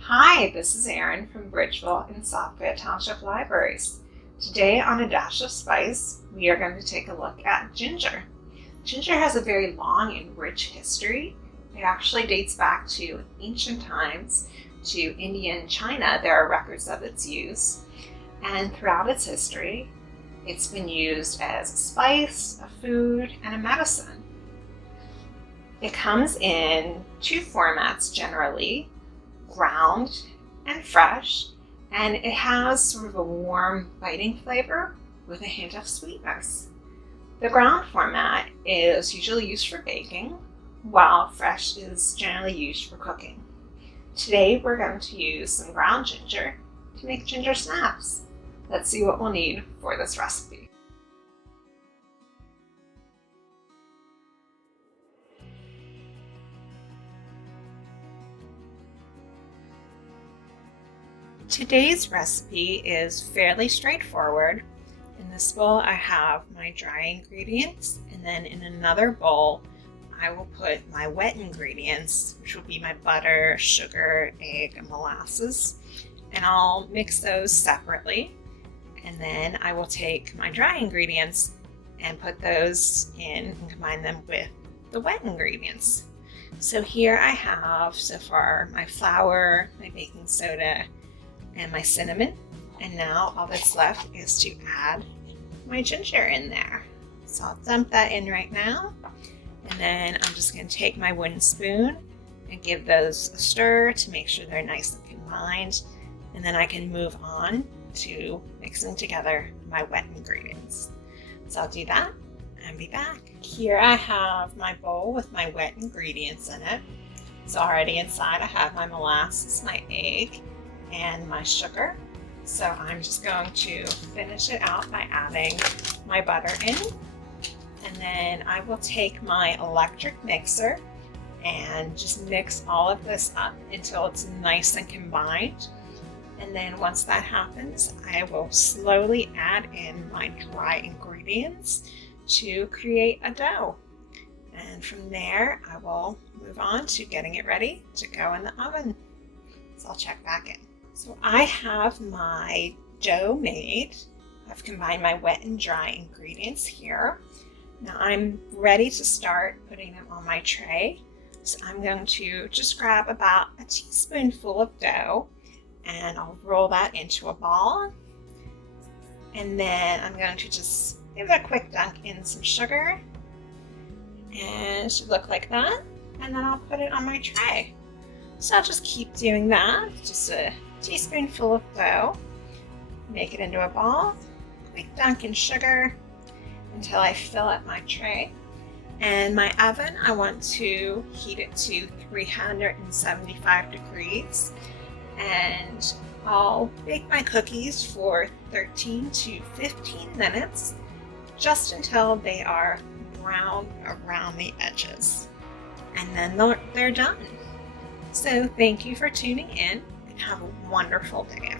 Hi, this is Erin from Bridgeville and Southfield Township Libraries. Today on A Dash of Spice, we are going to take a look at ginger. Ginger has a very long and rich history. It actually dates back to ancient times, to Indian China. There are records of its use. And throughout its history, it's been used as a spice, a food, and a medicine. It comes in two formats generally: ground and fresh, and it has sort of a warm, biting flavor with a hint of sweetness. The ground format is usually used for baking, while fresh is generally used for cooking. Today we're going to use some ground ginger to make ginger snaps. Let's see what we'll need for this recipe. Today's recipe is fairly straightforward. In this bowl I have my dry ingredients, and then in another bowl I will put my wet ingredients, which will be my butter, sugar, egg, and molasses, and I'll mix those separately. And then I will take my dry ingredients and put those in and combine them with the wet ingredients. So here I have so far my flour, my baking soda, and my cinnamon, and now all that's left is to add my ginger in there. So I'll dump that in right now, and then I'm just going to take my wooden spoon and give those a stir to make sure they're nice and combined, and then I can move on to mixing together my wet ingredients. So I'll do that and be back. Here I have my bowl with my wet ingredients in it. So already inside I have my molasses, my egg, and my sugar. So I'm just going to finish it out by adding my butter in. And then I will take my electric mixer and just mix all of this up until it's nice and combined. And then once that happens, I will slowly add in my dry ingredients to create a dough. And from there, I will move on to getting it ready to go in the oven. So I'll check back in. So I have my dough made. I've combined my wet and dry ingredients here. Now I'm ready to start putting them on my tray. So I'm going to just grab about a teaspoonful of dough, and I'll roll that into a ball. And then I'm going to just give it a quick dunk in some sugar, and it should look like that. And then I'll put it on my tray. So I'll just keep doing that. Just a teaspoonful of dough, make it into a ball, quick dunk in sugar until I fill up my tray. And my oven, I want to heat it to 375 degrees. And I'll bake my cookies for 13 to 15 minutes, just until they are brown around the edges. And then they're done. So thank you for tuning in, and have a wonderful day.